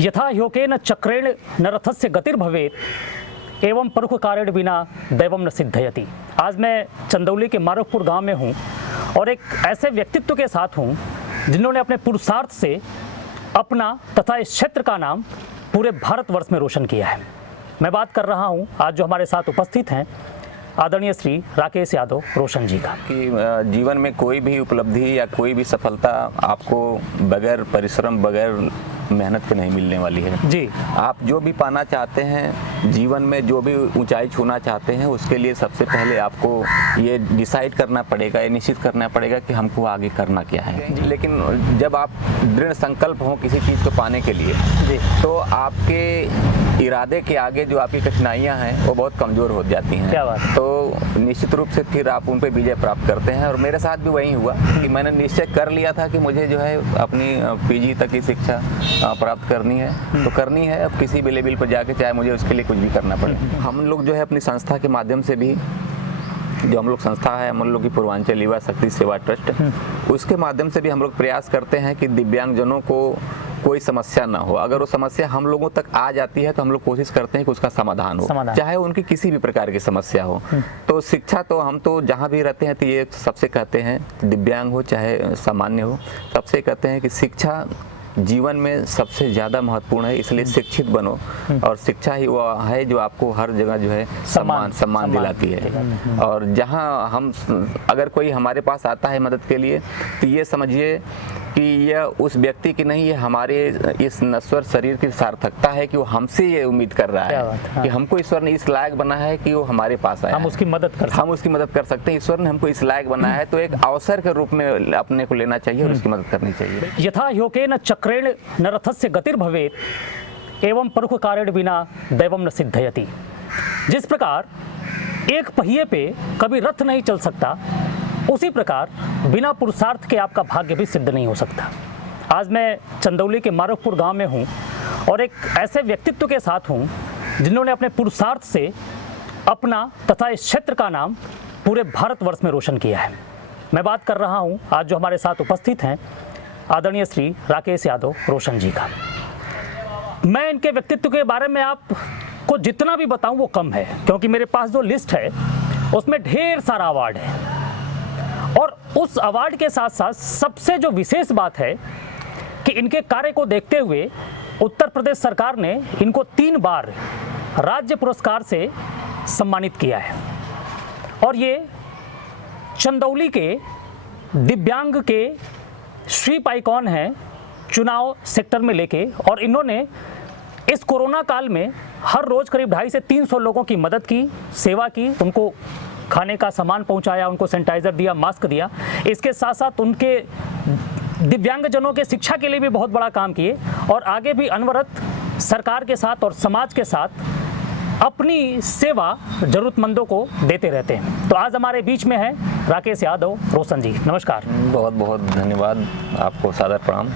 यथा ह्योकेन चक्रेण न रथस्य गतिर्भवेत् एवं परुख कारेण बिना दैवम न सिद्धयति। आज मैं चंदौली के मारुखपुर गांव में हूं और एक ऐसे व्यक्तित्व के साथ हूं जिन्होंने अपने पुरुषार्थ से अपना तथा इस क्षेत्र का नाम पूरे भारतवर्ष में रोशन किया है। मैं बात कर रहा हूं आज जो हमारे साथ उपस्थित हैं आदरणीय श्री राकेश यादव रोशन जी का। कि जीवन में कोई भी उपलब्धि या कोई भी सफलता आपको बगैर परिश्रम बगैर मेहनत के नहीं मिलने वाली है जी। आप जो भी पाना चाहते हैं जीवन में, जो भी ऊंचाई छूना चाहते हैं, उसके लिए सबसे पहले आपको ये डिसाइड करना पड़ेगा, ये निश्चित करना पड़ेगा कि हमको आगे करना क्या है। लेकिन जब आप दृढ़ संकल्प हो किसी चीज़ को पाने के लिए जी, तो आपके इरादे के आगे जो आपकी कठिनाइयाँ हैं वो बहुत कमज़ोर हो जाती हैं। क्या बात। तो निश्चित रूप से फिर आप उन पर विजय प्राप्त करते हैं। और मेरे साथ भी वही हुआ कि मैंने निश्चय कर लिया था कि मुझे जो है अपनी पीजी तक की शिक्षा प्राप्त करनी है तो करनी है। अब किसी भी लेवल पर जाके चाहे मुझे उसके लिए कुछ भी करना पड़े। हम लोग जो है अपनी संस्था के माध्यम से भी, जो हम लोग संस्था है हम लोग की पूर्वांचल युवा शक्ति सेवा ट्रस्ट, उसके माध्यम से भी हम लोग प्रयास करते हैं कि दिव्यांगजनों को कोई समस्या ना हो। अगर वो समस्या हम लोगों तक आ जाती है तो हम लोग कोशिश करते हैं कि उसका समाधान हो, चाहे उनकी किसी भी प्रकार की समस्या हो। तो शिक्षा तो हम तो जहाँ भी रहते हैं तो ये सबसे कहते हैं, दिव्यांग हो चाहे सामान्य हो, सबसे कहते हैं कि शिक्षा जीवन में सबसे ज़्यादा महत्वपूर्ण है। इसलिए शिक्षित बनो और शिक्षा ही वो है जो आपको हर जगह जो है सम्मान दिलाती है। और जहाँ हम अगर कोई हमारे पास आता है मदद के लिए तो ये समझिए कि यह उस व्यक्ति की नहीं, ये हमारे इस नश्वर शरीर की सार्थकता है कि वो हमसे ये उम्मीद कर रहा है कि हमको ईश्वर ने इस लायक बना है कि वो हमारे पास आए, हम उसकी मदद कर सकते हैं। ईश्वर ने हमको इस लायक बनाया है तो एक अवसर के रूप में अपने को लेना चाहिए और उसकी मदद करनी चाहिए। यथा ह्योकेन चक्रेण न रथस्य गतिर्भवेत् एवं परुख कारेण बिना दैवम न सिद्धयति। जिस प्रकार एक पहिए पे कभी रथ नहीं चल सकता, उसी प्रकार बिना पुरुषार्थ के आपका भाग्य भी सिद्ध नहीं हो सकता। आज मैं चंदौली के मारुखपुर गांव में हूं और एक ऐसे व्यक्तित्व के साथ हूं जिन्होंने अपने पुरुषार्थ से अपना तथा इस क्षेत्र का नाम पूरे भारतवर्ष में रोशन किया है। मैं बात कर रहा हूं आज जो हमारे साथ उपस्थित हैं आदरणीय श्री राकेश यादव रोशन जी का। मैं इनके व्यक्तित्व के बारे में आपको जितना भी बताऊं वो कम है, क्योंकि मेरे पास जो लिस्ट है उसमें ढेर सारा अवार्ड है। और उस अवार्ड के साथ साथ सबसे जो विशेष बात है कि इनके कार्य को देखते हुए उत्तर प्रदेश सरकार ने इनको 3 बार राज्य पुरस्कार से सम्मानित किया है। और ये चंदौली के दिव्यांग के स्वीप आइकॉन हैं चुनाव सेक्टर में लेके। और इन्होंने इस कोरोना काल में हर रोज़ करीब 250 से 300 लोगों की मदद की, सेवा की, उनको खाने का सामान पहुंचाया, उनको सैनिटाइज़र दिया, मास्क दिया। इसके साथ साथ उनके दिव्यांगजनों के शिक्षा के लिए भी बहुत बड़ा काम किए और आगे भी अनवरत सरकार के साथ और समाज के साथ अपनी सेवा जरूरतमंदों को देते रहते हैं। तो आज हमारे बीच में है राकेश यादव रोशन जी। नमस्कार। बहुत बहुत धन्यवाद, आपको सादर प्रणाम।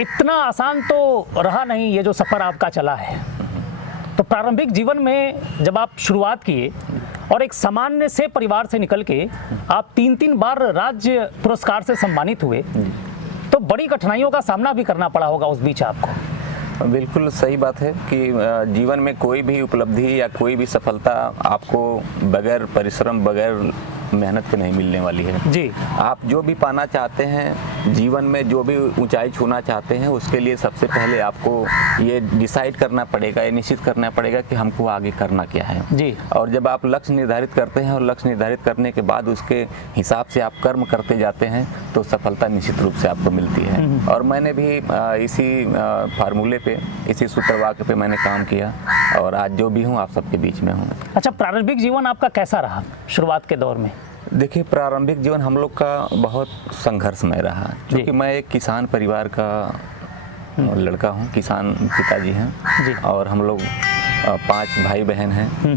इतना आसान तो रहा नहीं ये जो सफ़र आपका चला है। तो प्रारंभिक जीवन में जब आप शुरुआत किए और एक सामान्य से परिवार से निकल के आप 3 बार राज्य पुरस्कार से सम्मानित हुए, तो बड़ी कठिनाइयों का सामना भी करना पड़ा होगा उस बीच आपको। बिल्कुल सही बात है कि जीवन में कोई भी उपलब्धि या कोई भी सफलता आपको बगैर परिश्रम बगैर मेहनत के नहीं मिलने वाली है जी। आप जो भी पाना चाहते हैं जीवन में, जो भी ऊंचाई छूना चाहते हैं, उसके लिए सबसे पहले आपको ये डिसाइड करना पड़ेगा, ये निश्चित करना पड़ेगा कि हमको आगे करना क्या है जी। और जब आप लक्ष्य निर्धारित करते हैं और लक्ष्य निर्धारित करने के बाद उसके हिसाब से आप कर्म करते जाते हैं तो सफलता निश्चित रूप से आपको मिलती है। और मैंने भी इसी फार्मूले पे, इसी सूत्रवाक्य पे मैंने काम किया और आज जो भी हूँ आप सबके बीच में हूँ। अच्छा, प्रारंभिक जीवन आपका कैसा रहा शुरुआत के दौर में? देखिए, प्रारंभिक जीवन हम लोग का बहुत संघर्षमय रहा, क्योंकि मैं एक किसान परिवार का लड़का हूँ, किसान पिताजी हैं और हम लोग 5 भाई बहन हैं।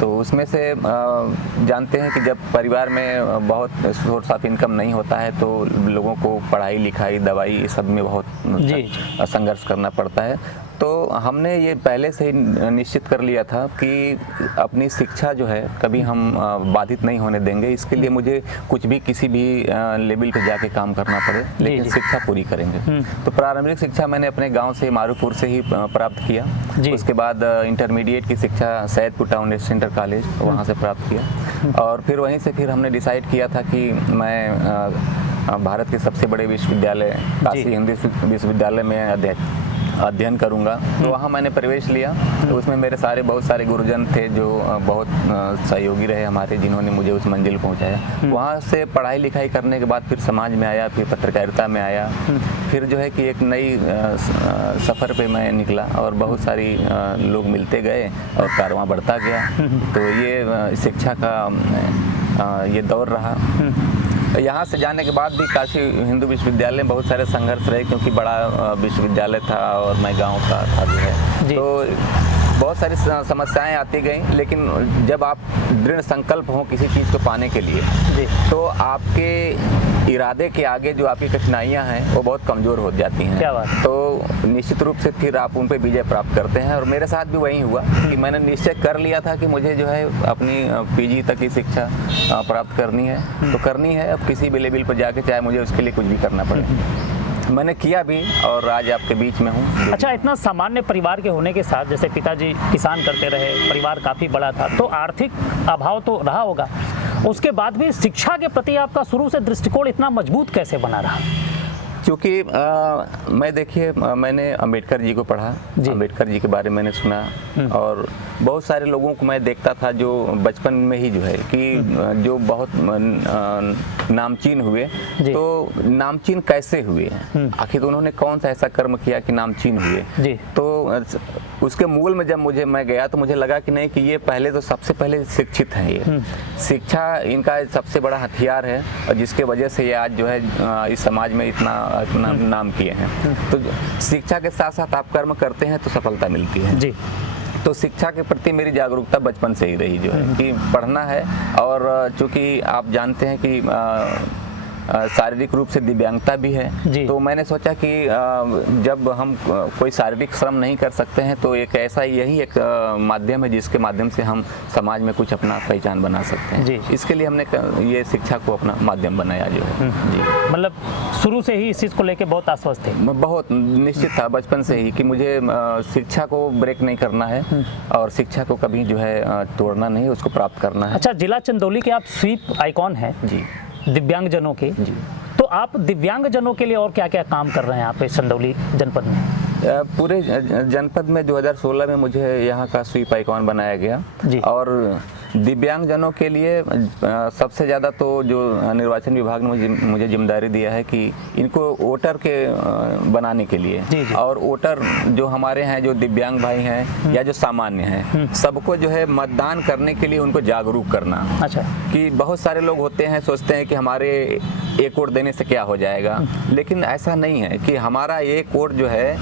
तो उसमें से जानते हैं कि जब परिवार में बहुत सोर्स ऑफ इनकम नहीं होता है तो लोगों को पढ़ाई लिखाई दवाई इस सब में बहुत संघर्ष करना पड़ता है। तो हमने ये पहले से ही निश्चित कर लिया था कि अपनी शिक्षा जो है कभी हम बाधित नहीं होने देंगे। इसके लिए मुझे कुछ भी किसी भी लेवल पे जाके काम करना पड़े, लेकिन शिक्षा पूरी करेंगे। तो प्रारंभिक शिक्षा मैंने अपने गांव से मारूपुर से ही प्राप्त किया। उसके बाद इंटरमीडिएट की शिक्षा सैदपुर टाउन सेंटर कॉलेज वहाँ से प्राप्त किया, और फिर वहीं से फिर हमने डिसाइड किया था कि मैं भारत के सबसे बड़े विश्वविद्यालय काशी हिंदू विश्वविद्यालय में अध्ययन करूंगा। तो वहाँ मैंने प्रवेश लिया। तो उसमें मेरे बहुत सारे गुरुजन थे जो बहुत सहयोगी रहे हमारे, जिन्होंने मुझे उस मंजिल पहुँचाया। वहाँ से पढ़ाई लिखाई करने के बाद फिर समाज में आया, फिर पत्रकारिता में आया, फिर जो है कि एक नई सफ़र पे मैं निकला और बहुत सारी लोग मिलते गए और कारवां बढ़ता गया। तो ये शिक्षा का ये दौर रहा। यहाँ से जाने के बाद भी काशी हिंदू विश्वविद्यालय में बहुत सारे संघर्ष रहे, क्योंकि बड़ा विश्वविद्यालय था और मैं गांव का था जो है। तो बहुत सारी समस्याएं आती गई, लेकिन जब आप दृढ़ संकल्प हो किसी चीज़ को पाने के लिए, तो आपके इरादे के आगे जो आपकी कठिनाइयां हैं वो बहुत कमज़ोर हो जाती हैं। क्या बात। तो निश्चित रूप से फिर आप उन पर विजय प्राप्त करते हैं, और मेरे साथ भी वही हुआ कि मैंने निश्चय कर लिया था कि मुझे जो है अपनी पीजी तक की शिक्षा प्राप्त करनी है, तो करनी है। अब किसी भी लेवल पर जाके चाहे मुझे उसके लिए कुछ भी करना पड़े, मैंने किया भी, और आज आपके बीच में हूँ। अच्छा, इतना सामान्य परिवार के होने के साथ, जैसे पिताजी किसान करते रहे, परिवार काफ़ी बड़ा था, तो आर्थिक अभाव तो रहा होगा, उसके बाद भी शिक्षा के प्रति आपका शुरू से दृष्टिकोण इतना मजबूत कैसे बना रहा? क्योंकि मैं देखिए मैंने अंबेडकर जी को पढ़ा, अंबेडकर जी के बारे में मैंने सुना, और बहुत सारे लोगों को मैं देखता था जो बचपन में ही जो है कि जो बहुत नामचीन हुए। तो नामचीन कैसे हुए, आखिर तो उन्होंने कौन सा ऐसा कर्म किया कि नामचीन हुए? तो उसके मूल में जब मैं गया तो मुझे लगा कि नहीं, कि ये पहले तो सबसे पहले शिक्षित हैं। ये शिक्षा इनका सबसे बड़ा हथियार है, और जिसके वजह से ये आज जो है इस समाज में इतना नाम किए हैं। तो शिक्षा के साथ साथ आप कर्म करते हैं तो सफलता मिलती है जी। तो शिक्षा के प्रति मेरी जागरूकता बचपन से ही रही जो है कि पढ़ना है। और चूंकि आप जानते हैं कि शारीरिक रूप से दिव्यांगता भी है, तो मैंने सोचा कि जब हम कोई शारीरिक श्रम नहीं कर सकते हैं तो एक ऐसा यही एक माध्यम है जिसके माध्यम से हम समाज में कुछ अपना पहचान बना सकते हैं। इसके लिए हमने ये शिक्षा को अपना माध्यम बनाया जो है जी। मतलब शुरू से ही इस चीज़ को लेके बहुत आश्वस्त थे? बहुत निश्चित था बचपन से ही कि मुझे शिक्षा को ब्रेक नहीं करना है, और शिक्षा को कभी जो है तोड़ना नहीं, उसको प्राप्त करना है। अच्छा, जिला चंदौली के आप स्वीप आइकॉन हैं जी, दिव्यांगजनों के जी। तो आप दिव्यांगजनों के लिए और क्या क्या काम कर रहे हैं यहाँ पे चंदौली जनपद में? पूरे जनपद में 2016 में मुझे यहाँ का स्वीप आइकॉन बनाया गया जी। और दिव्यांगजनों के लिए सबसे ज़्यादा तो जो निर्वाचन विभाग ने मुझे जिम्मेदारी दिया है कि इनको वोटर के बनाने के लिए जी। और वोटर जो हमारे हैं, जो दिव्यांग भाई हैं या जो सामान्य हैं, सबको जो है मतदान करने के लिए उनको जागरूक करना। अच्छा। कि बहुत सारे लोग होते हैं, सोचते हैं कि हमारे एक वोट देने से क्या हो जाएगा, लेकिन ऐसा नहीं है कि हमारा एक वोट जो है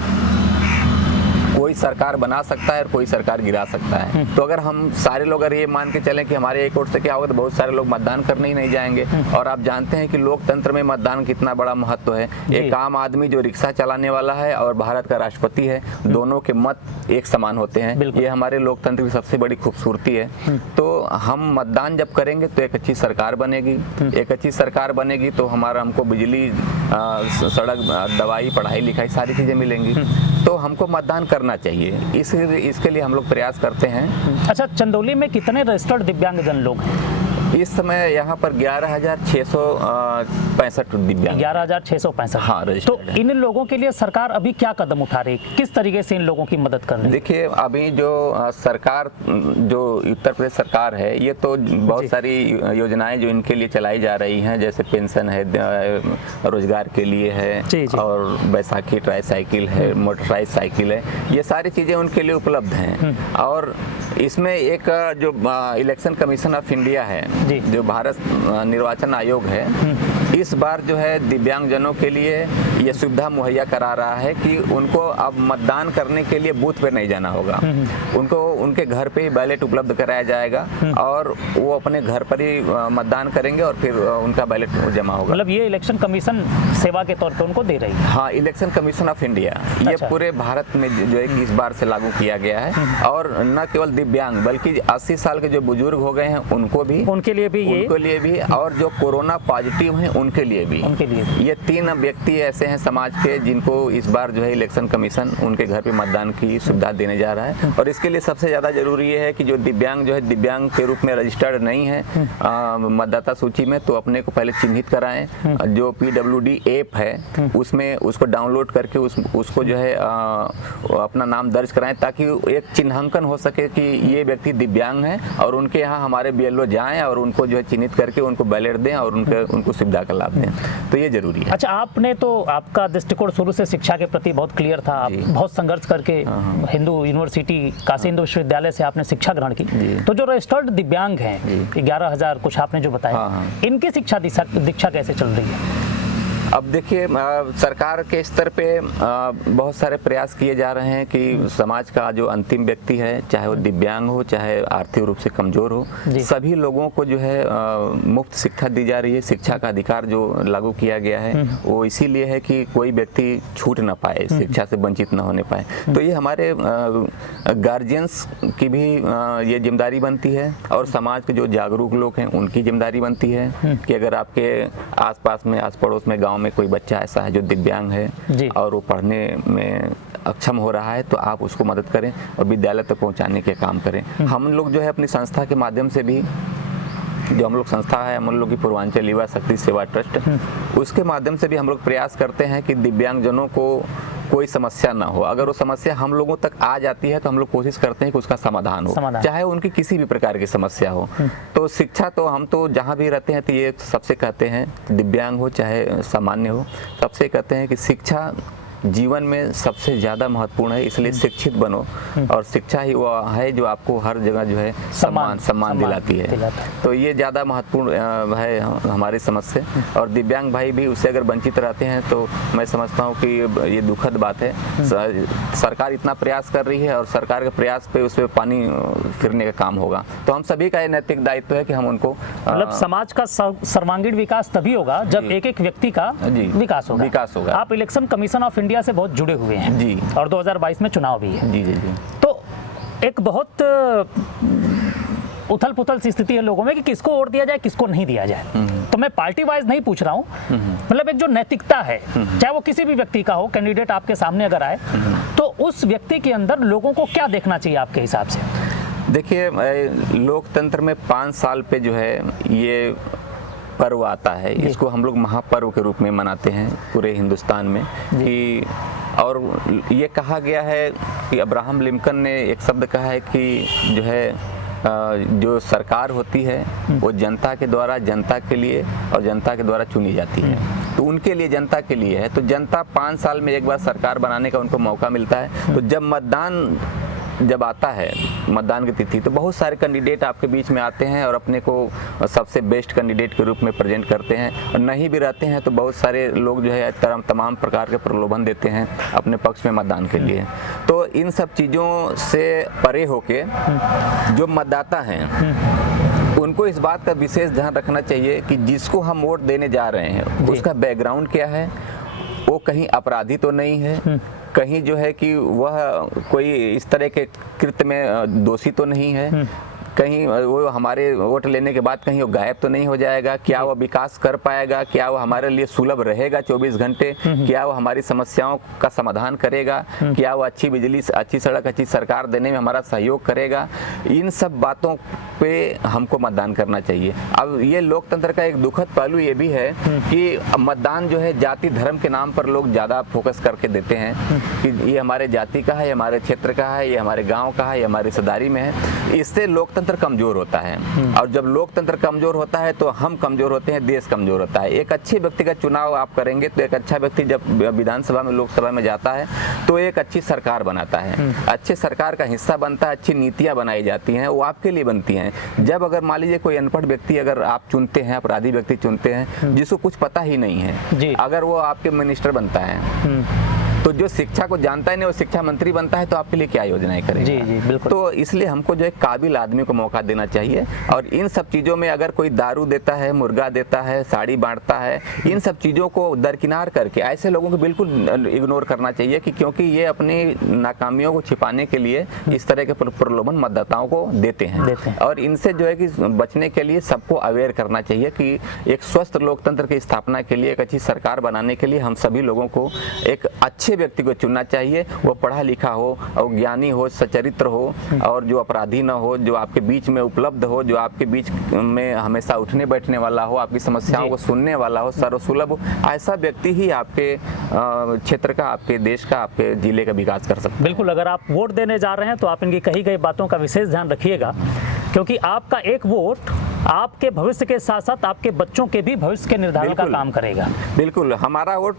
कोई सरकार बना सकता है और कोई सरकार गिरा सकता है। तो अगर हम सारे लोग अगर ये मान के चलें कि हमारे एक वोट से क्या होगा, तो बहुत सारे लोग मतदान करने ही नहीं जाएंगे। और आप जानते हैं कि लोकतंत्र में मतदान कितना बड़ा महत्व है। एक आम आदमी जो रिक्शा चलाने वाला है और भारत का राष्ट्रपति है, दोनों के मत एक समान होते हैं। ये हमारे लोकतंत्र की सबसे बड़ी खूबसूरती है। तो हम मतदान जब करेंगे तो एक अच्छी सरकार बनेगी। एक अच्छी सरकार बनेगी तो हमको बिजली, सड़क, दवाई, पढ़ाई लिखाई सारी चीज़ें मिलेंगी। तो हमको मतदान करना चाहिए, इसके लिए हम लोग प्रयास करते हैं। अच्छा, चंदौली में कितने रजिस्टर्ड दिव्यांगजन लोग हैं? इस समय यहाँ पर 11,665 दिव्यांग। 11,665। हाँ, तो इन लोगों के लिए सरकार अभी क्या कदम उठा रही है? किस तरीके से इन लोगों की मदद कर रही है? देखिए, अभी जो सरकार, जो उत्तर प्रदेश सरकार है, ये तो बहुत सारी योजनाएं जो इनके लिए चलाई जा रही हैं, जैसे पेंशन है, रोजगार के लिए है, और बैसाखी ट्राईसाइकिल है, मोटरसाइकिल साइकिल है, ये सारी चीज़ें उनके लिए उपलब्ध हैं। और इसमें एक जो इलेक्शन कमीशन ऑफ इंडिया है, जो भारत निर्वाचन आयोग है, इस बार जो है दिव्यांगजनों के लिए ये सुविधा मुहैया करा रहा है कि उनको अब मतदान करने के लिए बूथ पे नहीं जाना होगा, उनको उनके घर पे ही बैलेट उपलब्ध कराया जाएगा और वो अपने घर पर ही मतदान करेंगे और फिर उनका बैलेट जमा होगा। मतलब ये इलेक्शन कमीशन सेवा के तौर पे उनको दे रही है? हाँ, इलेक्शन कमीशन ऑफ इंडिया ये अच्छा। पूरे भारत में जो है कि इस बार से लागू किया गया है और न केवल दिव्यांग बल्कि 80 साल के जो बुजुर्ग हो गए हैं उनके लिए भी और जो कोरोना पॉजिटिव हैं उनके लिए भी ये 3 व्यक्ति ऐसे हैं समाज के जिनको इस बार जो है इलेक्शन कमीशन उनके घर पे मतदान की सुविधा देने जा रहा है। और इसके लिए सबसे ज़्यादा जरूरी ये है कि जो दिव्यांग जो है दिव्यांग के रूप में रजिस्टर्ड नहीं है मतदाता सूची में, तो अपने को पहले चिन्हित कराएं। जो PWD ऐप है उसमें उसको डाउनलोड करके उसको जो है अपना नाम दर्ज कराएं ताकि एक चिन्हांकन हो सके कि ये व्यक्ति दिव्यांग है और उनके यहाँ हमारे BLO जाएं और उनको जो है चिन्हित करके उनको बैलेट दें और उनको सुविधा का लाभ दें। तो ये जरूरी है। अच्छा, आपने तो आपका दृष्टिकोण शुरू से शिक्षा के प्रति बहुत क्लियर था, आप बहुत संघर्ष करके हिंदू यूनिवर्सिटी काशी हिंदू विश्वविद्यालय से आपने शिक्षा ग्रहण की। तो जो रजिस्टर्ड दिव्यांग हैं 11,000 कुछ आपने जो बताया, इनकी शिक्षा दीक्षा कैसे चल रही है? अब देखिए सरकार के स्तर पे बहुत सारे प्रयास किए जा रहे हैं कि समाज का जो अंतिम व्यक्ति है, चाहे वो दिव्यांग हो चाहे आर्थिक रूप से कमजोर हो, सभी लोगों को जो है मुफ्त शिक्षा दी जा रही है। शिक्षा का अधिकार जो लागू किया गया है वो इसीलिए है कि कोई व्यक्ति छूट ना पाए, शिक्षा से वंचित ना होने पाए। तो ये हमारे गार्जियंस की भी ये जिम्मेदारी बनती है और समाज के जो जागरूक लोग हैं उनकी जिम्मेदारी बनती है कि अगर आपके आसपास में आस पड़ोस में गाँव में कोई बच्चा ऐसा है जो दिव्यांग है और वो पढ़ने में अक्षम हो रहा है तो आप उसको मदद करें और विद्यालय तक पहुंचाने के काम करें। हम लोग जो है अपनी संस्था के माध्यम से भी, जो हम लोग संस्था है हम लोग की पूर्वांचल युवा शक्ति सेवा ट्रस्ट, उसके माध्यम से भी हम लोग प्रयास करते हैं कि दिव्यांगजनों को कोई समस्या ना हो। अगर वो समस्या हम लोगों तक आ जाती है तो हम लोग कोशिश करते हैं कि उसका समाधान हो, चाहे उनकी किसी भी प्रकार की समस्या हो। तो शिक्षा तो हम तो जहाँ भी रहते हैं तो ये सबसे कहते हैं, दिव्यांग हो चाहे सामान्य हो, सबसे कहते हैं कि शिक्षा जीवन में सबसे ज़्यादा महत्वपूर्ण है, इसलिए शिक्षित बनो और शिक्षा ही वो है जो आपको हर जगह जो है सम्मान दिलाती है। तो ये ज़्यादा महत्वपूर्ण है हमारी समझ से। और दिव्यांग भाई भी उससे अगर वंचित रहते हैं तो मैं समझता हूँ कि ये दुखद बात है। सरकार इतना प्रयास कर रही है और सरकार के प्रयास पे उस पर पानी फिरने का काम होगा। तो हम सभी का ये नैतिक दायित्व है कि हम उनको, मतलब समाज का सर्वांगीण विकास तभी होगा जब एक एक व्यक्ति का विकास होगा। आप इलेक्शन कमीशन ऑफ इंडिया से बहुत जुड़े हुए हैं जी, और 2022 में चुनाव भी है। जी। तो एक बहुत उथल पुथल सी स्थिति है लोगों में कि किसको वोट दिया जाए किसको नहीं दिया जाए। तो मैं पार्टी वाइज नहीं पूछ रहा हूँ, मतलब एक जो नैतिकता है, चाहे वो किसी भी व्यक्ति का हो, कैंडिडेट आपके सामने अगर आए तो उस व्यक्ति के अंदर लोगों को क्या देखना चाहिए आपके हिसाब से? देखिए, लोकतंत्र में 5 साल पे जो है ये पर्व आता है, इसको हम लोग महापर्व के रूप में मनाते हैं पूरे हिंदुस्तान में। कि और ये कहा गया है कि अब्राहम लिंकन ने एक शब्द कहा है कि जो है जो सरकार होती है वो जनता के द्वारा, जनता के लिए और जनता के द्वारा चुनी जाती है। तो उनके लिए, जनता के लिए है। तो जनता 5 साल में एक बार सरकार बनाने का उनको मौका मिलता है। तो जब मतदान जब आता है, मतदान की तिथि, तो बहुत सारे कैंडिडेट आपके बीच में आते हैं और अपने को सबसे बेस्ट कैंडिडेट के रूप में प्रेजेंट करते हैं। और नहीं भी रहते हैं तो बहुत सारे लोग जो है तमाम प्रकार के प्रलोभन देते हैं अपने पक्ष में मतदान के लिए। तो इन सब चीज़ों से परे होके जो मतदाता हैं उनको इस बात का विशेष ध्यान रखना चाहिए कि जिसको हम वोट देने जा रहे हैं उसका बैकग्राउंड क्या है, वो कहीं अपराधी तो नहीं है, कहीं जो है कि वह कोई इस तरह के कृत्य में दोषी तो नहीं है, कहीं वो हमारे वोट लेने के बाद कहीं वो गायब तो नहीं हो जाएगा, क्या वो विकास कर पाएगा, क्या वो हमारे लिए सुलभ रहेगा 24 घंटे, क्या वो हमारी समस्याओं का समाधान करेगा, क्या वो अच्छी बिजली, अच्छी सड़क, अच्छी सरकार देने में हमारा सहयोग करेगा। इन सब बातों पे हमको मतदान करना चाहिए। अब ये लोकतंत्र का एक दुखद पहलू ये भी है कि मतदान जो है जाति धर्म के नाम पर लोग ज़्यादा फोकस करके देते हैं कि ये हमारे जाति का है, ये हमारे क्षेत्र का है, ये हमारे गाँव का है, ये हमारी रिश्तेदारी में है। इससे लोकतंत्र कमजोर होता है और जब लोकतंत्र कमजोर होता है तो हम कमजोर होते हैं, देश कमजोर होता है। एक अच्छे व्यक्ति का चुनाव आप करेंगे तो एक अच्छा व्यक्ति जब विधानसभा में, लोकसभा में जाता है तो एक अच्छी सरकार बनाता है, अच्छी सरकार का हिस्सा बनता है, अच्छी नीतियां बनाई जाती हैं, वो आपके लिए बनती हैं। जब अगर मान लीजिए कोई अनपढ़ व्यक्ति अगर आप चुनते हैं, अपराधी व्यक्ति चुनते हैं जिसको कुछ पता ही नहीं जी। है, अगर वो आपके मिनिस्टर बनता है तो जो शिक्षा को जानता ही नहीं वो शिक्षा मंत्री बनता है तो आपके लिए क्या योजनाएं करेगा। जी जी बिल्कुल। तो इसलिए हमको जो है काबिल आदमी को मौका देना चाहिए। और इन सब चीज़ों में अगर कोई दारू देता है, मुर्गा देता है, साड़ी बांटता है, इन सब चीज़ों को दरकिनार करके ऐसे लोगों को बिल्कुल इग्नोर करना चाहिए कि क्योंकि ये अपनी नाकामियों को छिपाने के लिए इस तरह के प्रलोभन मतदाताओं को देते हैं। और इनसे जो है कि बचने के लिए सबको अवेयर करना चाहिए कि एक स्वस्थ लोकतंत्र की स्थापना के लिए, एक अच्छी सरकार बनाने के लिए हम सभी लोगों को एक अच्छे व्यक्ति को चुनना चाहिए। वो पढ़ा लिखा हो और ज्ञानी हो, सच्चरित्र हो और जो अपराधी ना हो, जो आपके बीच में उपलब्ध हो, जो आपके बीच में हमेशा उठने बैठने वाला हो, आपकी समस्याओं को सुनने वाला हो, सर्वसुलभ हो। ऐसा व्यक्ति ही आपके क्षेत्र का, आपके देश का, आपके जिले का विकास कर सकता है। बिल्कुल। अगर आप वोट देने जा रहे हैं तो आप इनकी कही गई बातों का विशेष ध्यान रखिएगा, क्योंकि आपका एक वोट आपके भविष्य के साथ साथ आपके बच्चों के भी भविष्य के निर्धारण का काम करेगा। बिल्कुल। हमारा वोट,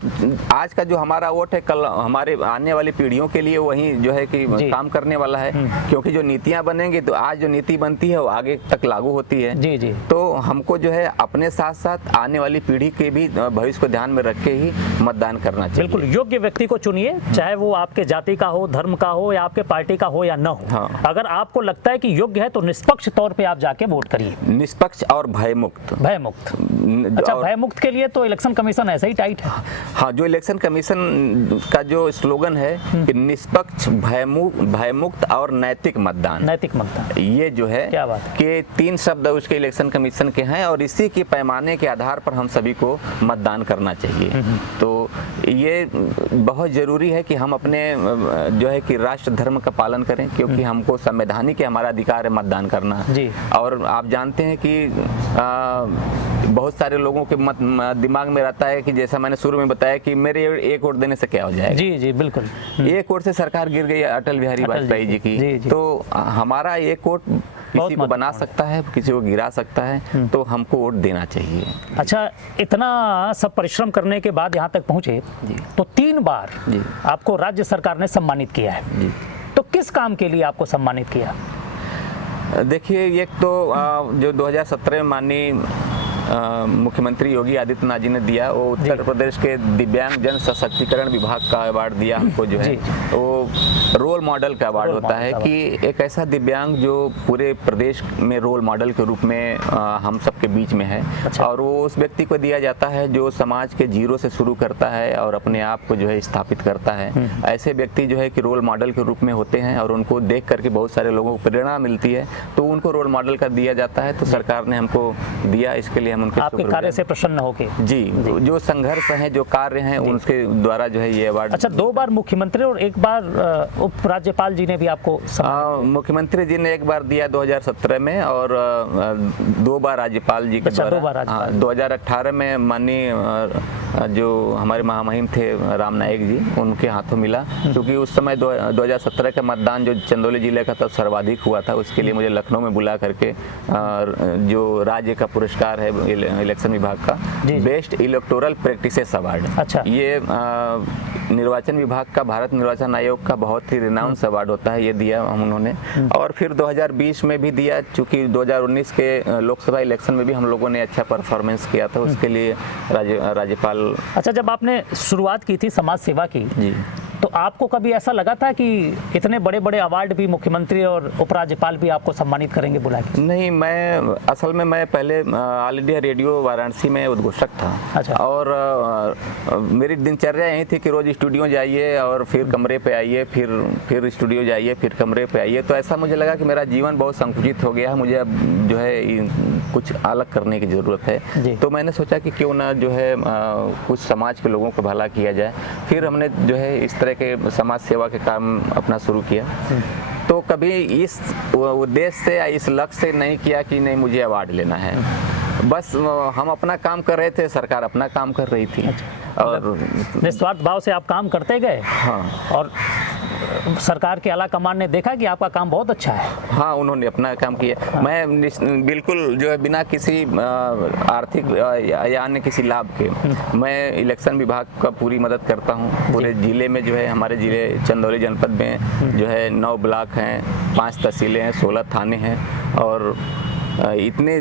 आज का जो हमारा वोट है, कल हमारे आने वाली पीढ़ियों के लिए वही जो है कि काम करने वाला है। क्योंकि जो नीतियां बनेंगी तो आज जो नीति बनती है वो आगे तक लागू होती है। जी जी। तो हमको जो है अपने साथ साथ आने वाली पीढ़ी के भी भविष्य को ध्यान में रख के ही मतदान करना चाहिए। बिल्कुल। योग्य व्यक्ति को चुनिए, चाहे वो आपके जाति का हो, धर्म का हो या आपके पार्टी का हो या न हो। हाँ। अगर आपको लगता है कि योग्य है तो निष्पक्ष तौर पे आप जाके वोट करिए। निष्पक्ष और भयमुक्त। भयमुक्त। अच्छा, भयमुक्त के लिए तो इलेक्शन कमीशन ऐसा ही टाइट है। हाँ, जो इलेक्शन कमीशन का जो स्लोगन है कि निष्पक्ष, भयमुक्त और नैतिक मतदान। नैतिक मतदान, ये जो है क्या बात है? कि 3 शब्द उसके इलेक्शन कमीशन के हैं और इसी के पैमाने के आधार पर हम सभी को मतदान करना चाहिए। तो ये बहुत जरूरी है कि हम अपने जो है कि राष्ट्र धर्म का पालन करें, क्योंकि हमको संवैधानिक हमारा अधिकार है मतदान करना। जी। और आप जानते हैं कि बहुत सारे लोगों के दिमाग में रहता है कि जैसा मैंने शुरू में बताया कि मेरे एक वोट देने से क्या हो जाएगा। जी जी बिल्कुल। एक वोट से सरकार गिर गई अटल बिहारी वाजपेयी जी की। जी, जी। तो हमारा एक वोट किसी को बना सकता है, किसी को गिरा सकता है, तो हमको वोट देना चाहिए। अच्छा, इतना सब परिश्रम करने के बाद यहाँ तक पहुँचे तो 3 बार आपको राज्य सरकार ने सम्मानित किया है। जी। तो किस काम के लिए आपको सम्मानित किया? देखिए, एक तो जो 2017 में माननीय मुख्यमंत्री योगी आदित्यनाथ जी ने दिया, वो उत्तर प्रदेश के दिव्यांग जन सशक्तिकरण विभाग का अवार्ड दिया हमको। जो है वो रोल मॉडल का अवार्ड होता है कि एक ऐसा दिव्यांग जो पूरे प्रदेश में रोल मॉडल के रूप में हम सबके बीच में है। अच्छा। और वो उस व्यक्ति को दिया जाता है जो समाज के जीरो से शुरू करता है और अपने आप को जो है स्थापित करता है। ऐसे व्यक्ति जो है कि रोल मॉडल के रूप में होते हैं और उनको देख करके बहुत सारे लोगों को प्रेरणा मिलती है, तो उनको रोल मॉडल का दिया जाता है। तो सरकार ने हमको दिया, इसके लिए हम उनके आपके कार्य से प्रसन्न होके। जी, जो संघर्ष हैं, जो कार्य हैं, उनके द्वारा जो है ये अवार्ड। अच्छा, 2 बार मुख्यमंत्री और 1 बार उप राज्यपाल जी ने भी आपको मुख्यमंत्री जी ने 1 बार दिया 2017 में और 2 बार राज्यपाल जी के द्वारा। 2018 में माननीय जो हमारे महामहिम थे राम नाईक जी, उनके हाथों मिला, क्योंकि उस समय 2017 का मतदान जो चंदौली जिले का तब सर्वाधिक हुआ था। उसके लिए मुझे लखनऊ में बुला करके जो राज्य का पुरस्कार है इलेक्शन विभाग का, बेस्ट इलेक्टोरल प्रैक्टिसेस अवार्ड। अच्छा। ये निर्वाचन विभाग का, भारत निर्वाचन आयोग का बहुत ही रिनाउंस अवार्ड होता है, ये दिया हम उन्होंने। और फिर 2020 में भी दिया, चूंकि 2019 के लोकसभा इलेक्शन में भी हम लोगों ने अच्छा परफॉर्मेंस किया था, उसके लिए राज्यपाल। अच्छा, जब आपने शुरुआत की थी समाज सेवा की, जी, तो आपको कभी ऐसा लगा था कि इतने बड़े बड़े अवार्ड भी मुख्यमंत्री और उपराज्यपाल भी आपको सम्मानित करेंगे बुला के? नहीं, मैं असल में मैं पहले ऑल इंडिया रेडियो वाराणसी में उद्घोषक था। अच्छा। और मेरी दिनचर्या यही थी कि रोज स्टूडियो जाइए और फिर कमरे पे आइए, फिर स्टूडियो जाइए, फिर कमरे पे आइए। तो ऐसा मुझे लगा कि मेरा जीवन बहुत संकुचित हो गया है, मुझे अब जो है कुछ अलग करने की ज़रूरत है। तो मैंने सोचा कि क्यों ना जो है कुछ समाज के लोगों को भला किया जाए। फिर हमने जो है इस तरह के समाज सेवा के काम अपना शुरू किया। तो कभी इस उद्देश्य से या इस लक्ष्य से नहीं किया कि नहीं मुझे अवार्ड लेना है, बस हम अपना काम कर रहे थे, सरकार अपना काम कर रही थी। और निस्वार्थ भाव से आप काम करते गए। हाँ। और सरकार के आला कमान ने देखा कि आपका काम बहुत अच्छा है। हाँ, उन्होंने अपना काम किया। मैं बिल्कुल जो है बिना किसी आर्थिक या अन्य किसी लाभ के मैं इलेक्शन विभाग का पूरी मदद करता हूँ। पूरे जिले में जो है, हमारे जिले चंदौली जनपद में जो है 9 ब्लॉक हैं, 5 तहसीलें हैं, 16 थाने हैं और इतने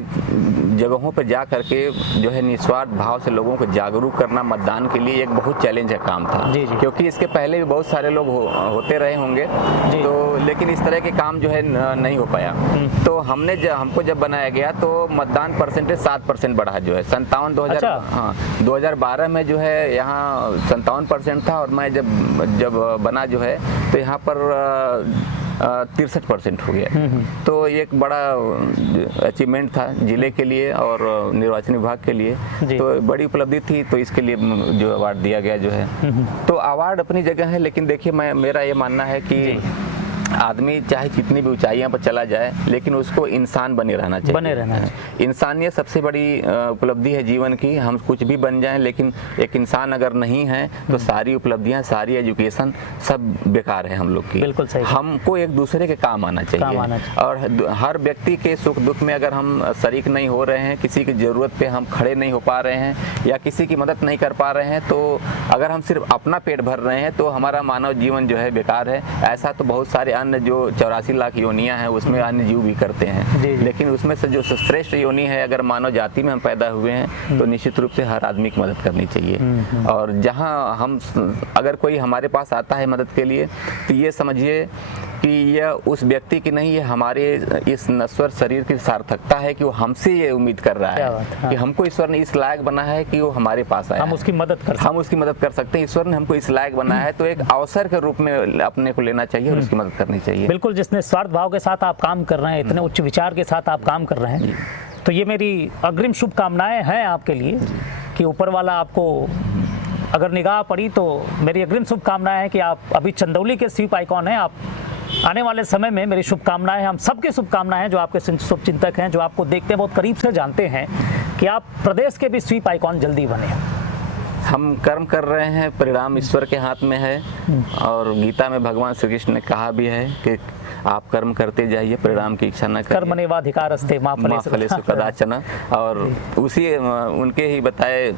जगहों पर जा करके जो है निस्वार्थ भाव से लोगों को जागरूक करना मतदान के लिए एक बहुत चैलेंज का काम था। जी जी। क्योंकि इसके पहले भी बहुत सारे लोग होते रहे होंगे तो लेकिन इस तरह के काम जो है नहीं हो पाया। तो हमको जब बनाया गया तो मतदान परसेंटेज 7% बढ़ा जो है 2012 में जो है यहाँ 57% था और मैं जब बना जो है तो यहाँ पर 63% हो गया। तो एक बड़ा अचीवमेंट था जिले के लिए और निर्वाचन विभाग के लिए, तो बड़ी उपलब्धि थी। तो इसके लिए जो अवार्ड दिया गया जो है, तो अवार्ड अपनी जगह है, लेकिन देखिए मेरा ये मानना है कि आदमी चाहे जितनी भी ऊंचाइयों पर चला जाए लेकिन उसको इंसान बने रहना चाहिए। इंसानियत सबसे बड़ी उपलब्धि है जीवन की। हम कुछ भी बन जाएं लेकिन एक इंसान अगर नहीं है तो सारी उपलब्धियां, सारी एजुकेशन सब बेकार है हम लोग की। बिल्कुल सही। हमको एक दूसरे के काम आना चाहिए और हर व्यक्ति के सुख दुख में अगर हम शरीक नहीं हो रहे हैं, किसी की ज़रूरत पे हम खड़े नहीं हो पा रहे हैं या किसी की मदद नहीं कर पा रहे हैं, तो अगर हम सिर्फ अपना पेट भर रहे हैं तो हमारा मानव जीवन जो है बेकार है। ऐसा तो बहुत सारे अन्य जो 84 लाख योनियां हैं उसमें अन्य जीव भी करते हैं, लेकिन उसमें से जो श्रेष्ठ योनि है, अगर मानव जाति में हम पैदा हुए हैं तो निश्चित रूप से हर आदमी की मदद करनी चाहिए। और जहां हम अगर कोई हमारे पास आता है मदद के लिए तो ये समझिए कि यह उस व्यक्ति की नहीं, ये हमारे इस नश्वर शरीर की सार्थकता है कि वो हमसे ये उम्मीद कर रहा है कि हमको ईश्वर ने इस लायक बना है कि वो हमारे पास आए, हम उसकी मदद कर सकते हैं। ईश्वर ने हमको इस लायक बनाया है तो एक अवसर के रूप में अपने को लेना चाहिए और उसकी मदद करनी चाहिए। बिल्कुल, जिसने स्वार्थ भाव के साथ आप काम कर रहे हैं, इतने उच्च विचार के साथ आप काम कर रहे हैं, तो ये मेरी अग्रिम शुभकामनाएं हैं आपके लिए कि ऊपर वाला आपको अगर निगाह पड़ी तो मेरी अग्रिम शुभकामनाएं हैं कि आप अभी चंदौली के स्वीप आइकॉन हैं। आप आने वाले समय में मेरी शुभकामनाएं हैं, हम सबकी शुभकामनाएं हैं जो आपके शुभचिंतक हैं, जो आपको देखते हैं, बहुत करीब से जानते हैं, कि आप प्रदेश के भी स्वीप आइकॉन जल्दी बने। हम कर्म कर रहे हैं, परिणाम ईश्वर के हाथ में है। और गीता में भगवान श्री कृष्ण ने कहा भी है कि आप कर्म करते जाइए, परिणाम की इच्छा न करिए। कर्मण्येवाधिकारस्ते मा फलेषु कदाचन। और उसी उनके ही बताए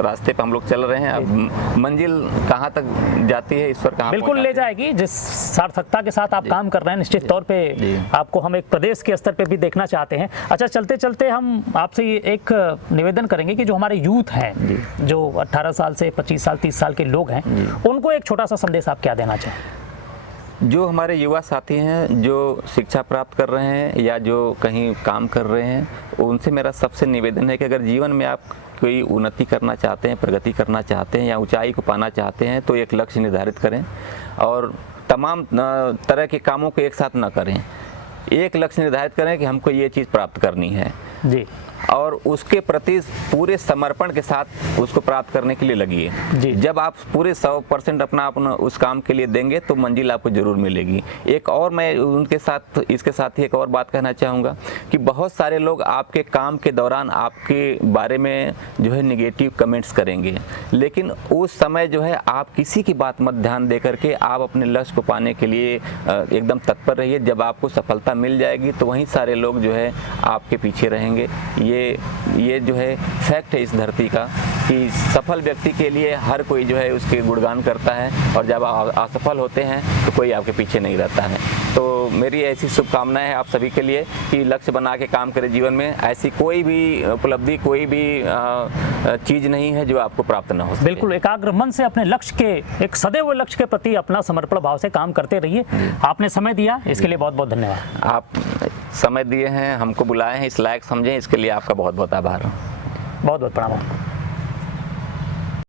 रास्ते पे हम लोग चल रहे हैं। अब मंजिल कहाँ तक जाती है, ईश्वर कहाँ बिल्कुल ले जाएगी। जिस सार्थकता के साथ आप काम कर रहे हैं, निश्चित तौर पे आपको हम एक प्रदेश के स्तर पे भी देखना चाहते हैं। अच्छा, चलते चलते हम आपसे एक निवेदन करेंगे कि जो हमारे यूथ हैं, जो 18 साल से 25 साल 30 साल के लोग हैं, उनको एक छोटा सा संदेश आप क्या देना चाहें? जो हमारे युवा साथी हैं जो शिक्षा प्राप्त कर रहे हैं या जो कहीं काम कर रहे हैं, उनसे मेरा सबसे निवेदन है कि अगर जीवन में आप कोई उन्नति करना चाहते हैं, प्रगति करना चाहते हैं या ऊंचाई को पाना चाहते हैं तो एक लक्ष्य निर्धारित करें और तमाम तरह के कामों को एक साथ न करें। एक लक्ष्य निर्धारित करें कि हमको ये चीज़ प्राप्त करनी है जी, और उसके प्रति पूरे समर्पण के साथ उसको प्राप्त करने के लिए लगिए। जब आप पूरे 100% अपना उस काम के लिए देंगे तो मंजिल आपको जरूर मिलेगी। एक और मैं इसके साथ ही एक और बात कहना चाहूँगा कि बहुत सारे लोग आपके काम के दौरान आपके बारे में जो है निगेटिव कमेंट्स करेंगे, लेकिन उस समय जो है आप किसी की बात मत ध्यान दे करके आप अपने लक्ष्य को पाने के लिए एकदम तत्पर रहिए। जब आपको सफलता मिल जाएगी तो वहीं सारे लोग जो है आपके पीछे रहेंगे। ये जो है फैक्ट है इस धरती का कि सफल व्यक्ति के लिए हर कोई जो है उसके गुणगान करता है और जब आप असफल होते हैं तो कोई आपके पीछे नहीं रहता है। तो मेरी ऐसी शुभकामनाएं हैं आप सभी के लिए कि लक्ष्य बना के काम करें। जीवन में ऐसी कोई भी उपलब्धि, कोई भी चीज़ नहीं है जो आपको प्राप्त ना हो सके। बिल्कुल, एकाग्र मन से अपने लक्ष्य के, एक सदैव लक्ष्य के प्रति अपना समर्पण भाव से काम करते रहिए। आपने समय दिया, इसके लिए बहुत बहुत धन्यवाद। आप समय दिए हैं, हमको बुलाए हैं, इस लायक समझें, इसके लिए आपका बहुत बहुत आभार। बहुत बहुत प्रणाम।